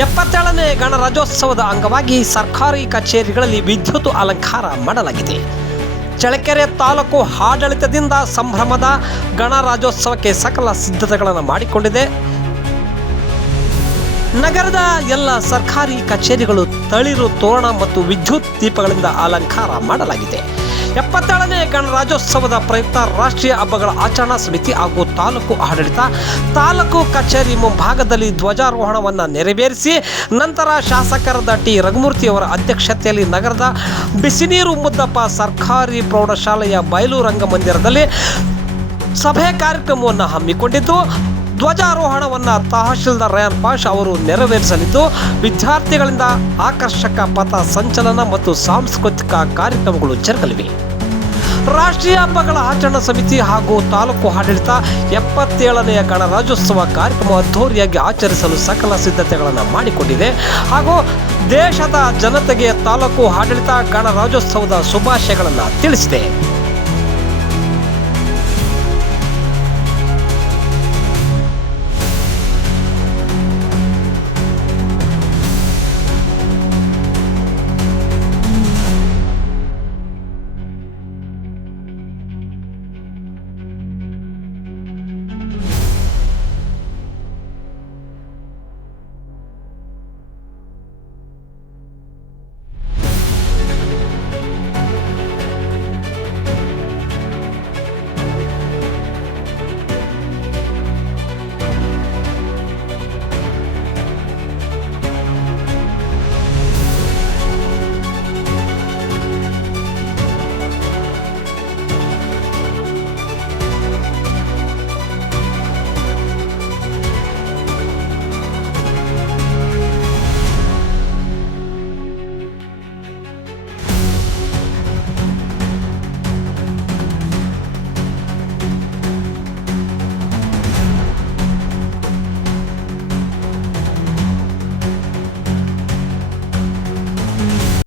77ನೇ ಗಣರಾಜ್ಯೋತ್ಸವದ ಅಂಗವಾಗಿ ಸರ್ಕಾರಿ ಕಚೇರಿಗಳಲ್ಲಿ ವಿದ್ಯುತ್ ಅಲಂಕಾರ ಮಾಡಲಾಗಿದೆ. ಚಳ್ಳಕೆರೆ ತಾಲೂಕು ಆಡಳಿತದಿಂದ ಸಂಭ್ರಮದ ಗಣರಾಜ್ಯೋತ್ಸವಕ್ಕೆ ಸಕಲ ಸಿದ್ಧತೆಗಳನ್ನು ಮಾಡಿಕೊಂಡಿದೆ. ನಗರದ ಎಲ್ಲ ಸರ್ಕಾರಿ ಕಚೇರಿಗಳು ತಳಿರು ತೋರಣ ಮತ್ತು ವಿದ್ಯುತ್ ದೀಪಗಳಿಂದ ಅಲಂಕಾರ ಮಾಡಲಾಗಿದೆ. 77ನೇ ಗಣರಾಜ್ಯೋತ್ಸವದ ಪ್ರಯುಕ್ತ ರಾಷ್ಟ್ರೀಯ ಹಬ್ಬಗಳ ಆಚರಣಾ ಸಮಿತಿ ಹಾಗೂ ತಾಲೂಕು ಆಡಳಿತ ತಾಲೂಕು ಕಚೇರಿ ಮುಂಭಾಗದಲ್ಲಿ ಧ್ವಜಾರೋಹಣವನ್ನು ನೆರವೇರಿಸಿ ನಂತರ ಶಾಸಕರಾದ ಟಿ ರಘುಮೂರ್ತಿಯವರ ಅಧ್ಯಕ್ಷತೆಯಲ್ಲಿ ನಗರದ ಬಿಸಿನೀರು ಮುದ್ದಪ್ಪ ಸರ್ಕಾರಿ ಪ್ರೌಢಶಾಲೆಯ ಬಯಲು ರಂಗಮಂದಿರದಲ್ಲಿ ಸಭೆ ಕಾರ್ಯಕ್ರಮವನ್ನು ಹಮ್ಮಿಕೊಂಡಿದ್ದು, ಧ್ವಜಾರೋಹಣವನ್ನು ತಹಶೀಲ್ದಾರ್ ರಯಾನ್ ಪಾಷ್ ಅವರು ನೆರವೇರಿಸಲಿದ್ದು, ವಿದ್ಯಾರ್ಥಿಗಳಿಂದ ಆಕರ್ಷಕ ಪಥ ಸಂಚಲನ ಮತ್ತು ಸಾಂಸ್ಕೃತಿಕ ಕಾರ್ಯಕ್ರಮಗಳು ಜರುಗಲಿವೆ. ರಾಷ್ಟ್ರೀಯ ಹಬ್ಬಗಳ ಆಚರಣಾ ಸಮಿತಿ ಹಾಗೂ ತಾಲೂಕು ಆಡಳಿತ 77ನೇ ಗಣರಾಜ್ಯೋತ್ಸವ ಕಾರ್ಯಕ್ರಮ ಅದ್ಧೂರಿಯಾಗಿ ಆಚರಿಸಲು ಸಕಲ ಸಿದ್ಧತೆಗಳನ್ನು ಮಾಡಿಕೊಂಡಿದೆ ಹಾಗೂ ದೇಶದ ಜನತೆಗೆ ತಾಲೂಕು ಆಡಳಿತ ಗಣರಾಜ್ಯೋತ್ಸವದ ಶುಭಾಶಯಗಳನ್ನು ತಿಳಿಸಿದೆ.